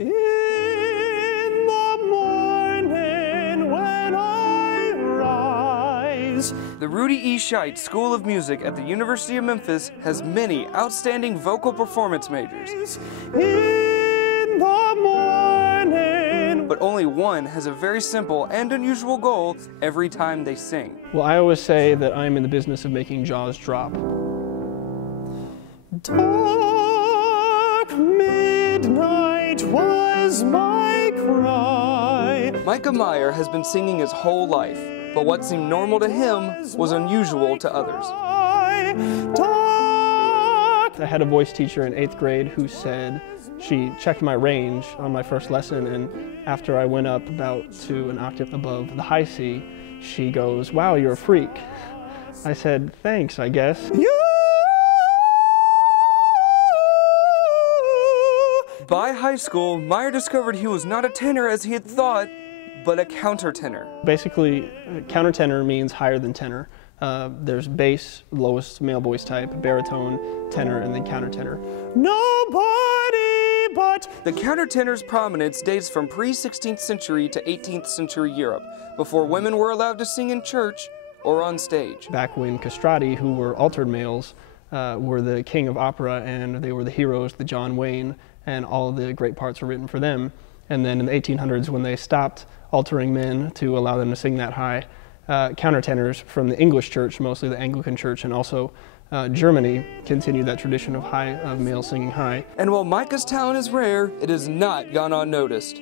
In the morning when I rise. The Rudy E. Scheidt School of Music at the University of Memphis has many outstanding vocal performance majors. In the morning. But only one has a very simple and unusual goal every time they sing. Well, I always say that I'm in the business of making jaws drop. Dark midnight was my cry. Mikah Meyer has been singing his whole life, but what seemed normal to him was unusual to others. I had a voice teacher in 8th grade who said she checked my range on my first lesson, and after I went up about to an octave above the high C, she goes, "Wow, you're a freak." I said, "Thanks, I guess." By high school, Meyer discovered he was not a tenor as he had thought, but a countertenor. Basically, countertenor means higher than tenor. There's bass, lowest male voice type, baritone, tenor, and then countertenor. Nobody but The countertenor's prominence dates from pre-16th century to 18th century Europe, before women were allowed to sing in church or on stage. Back when castrati, who were altered males, were the king of opera, and they were the heroes, the John Wayne, and all the great parts were written for them. And then in the 1800s, when they stopped altering men to allow them to sing that high, countertenors from the English church, mostly the Anglican church, and also Germany, continued that tradition of males singing high. And while Mikah's talent is rare, it has not gone unnoticed.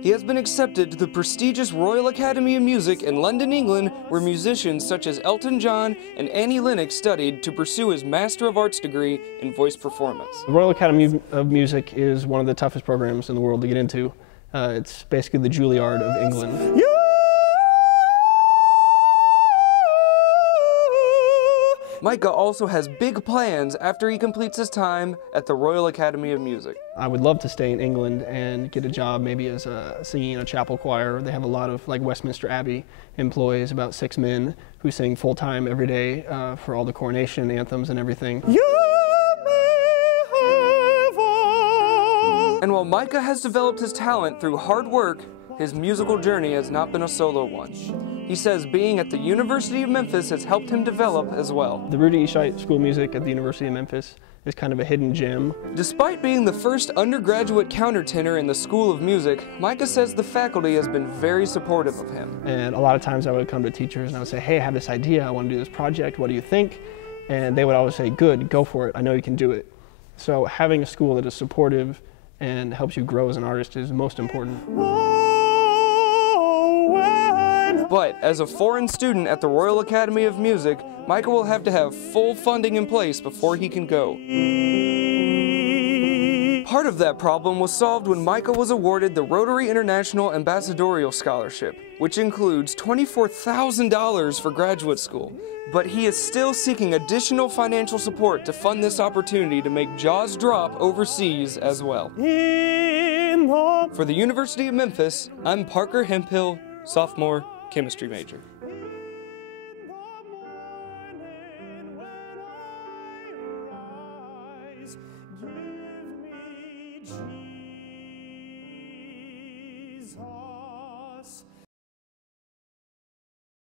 He has been accepted to the prestigious Royal Academy of Music in London, England, where musicians such as Elton John and Annie Lennox studied to pursue his Master of Arts degree in voice performance. The Royal Academy of Music is one of the toughest programs in the world to get into. It's basically the Juilliard of England. Mikah also has big plans after he completes his time at the Royal Academy of Music. I would love to stay in England and get a job maybe as singing in a chapel choir. They have a lot of, like Westminster Abbey employs about 6 men who sing full-time every day for all the coronation anthems and everything. And while Mikah has developed his talent through hard work, his musical journey has not been a solo one. He says being at the University of Memphis has helped him develop as well. The Rudy E. Scheidt School of Music at the University of Memphis is kind of a hidden gem. Despite being the first undergraduate countertenor in the School of Music, Mikah says the faculty has been very supportive of him. And a lot of times I would come to teachers and I would say, "Hey, I have this idea, I want to do this project, what do you think?" And they would always say, "Good, go for it, I know you can do it." So having a school that is supportive and helps you grow as an artist is most important. But as a foreign student at the Royal Academy of Music, Mikah will have to have full funding in place before he can go. Part of that problem was solved when Mikah was awarded the Rotary International Ambassadorial Scholarship, which includes $24,000 for graduate school. But he is still seeking additional financial support to fund this opportunity to make jaws drop overseas as well. For the University of Memphis, I'm Parker Hemphill, sophomore chemistry major. Give me Jesus.